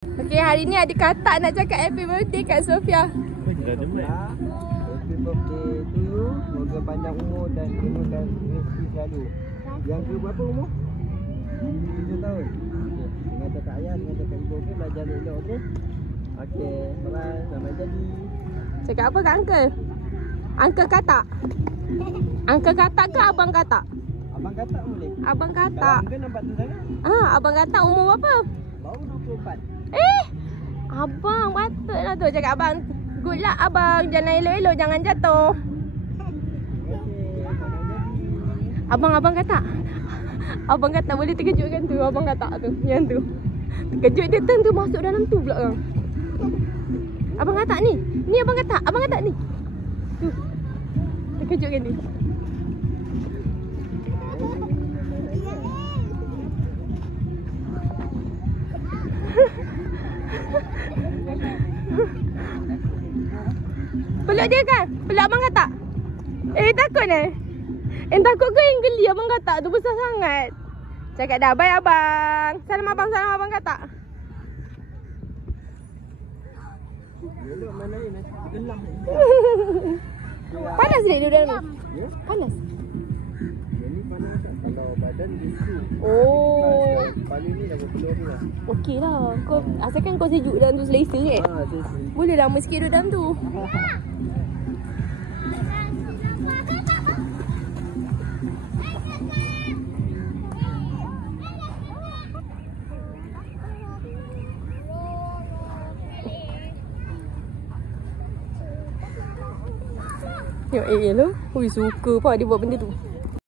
Okey, hari ni ada katak nak cakap happy birthday kat Sofia. Happy birthday to you. Semoga panjang umur dan penuh dan rezeki selalu. Yang ke berapa umur? 7 tahun. Okey. Dengan cakap ayah, dengan cakap ibu, okey, belajar elok, okey? Okey, bye-bye. Selamat jadi. Cakap apa kat uncle? Uncle katak. Uncle katak ke abang katak? Abang katak boleh? Abang Kalau katak. uncle nampak tu sangat? Abang katak umur berapa? Baru 24. Abang patutlah tu cakap abang. Good luck abang. Jangan elok-elok, jangan jatuh. Okey, selamat jadi. Abang katak. Abang katak boleh terkejutkan tu. Abang katak tu. Yang tu. Terkejut dia turn tu masuk dalam tu pula kan. Abang katak ni. Ni abang katak. Abang katak ni. Tu. Terkejutkan dia. Peluk dia kan? Peluk abang katak? Takut takut ke yang geli abang katak tu besar sangat? Cakap dah, bye abang. Salam abang katak. Elok mana ni nanti tenggelam. Panas dia duduk dalam ni? Ya? Panas? Ini panas tak? Kalau badan bisu. Oh. Kepala ni dah berpeluh ni lah. Okey lah. Kau, asalkan kau sejuk dalam tu selesa kan? Selesa. Boleh lama sikit duduk dalam tu. Tengok Ariel tu. Ui, suka pak dia buat benda tu.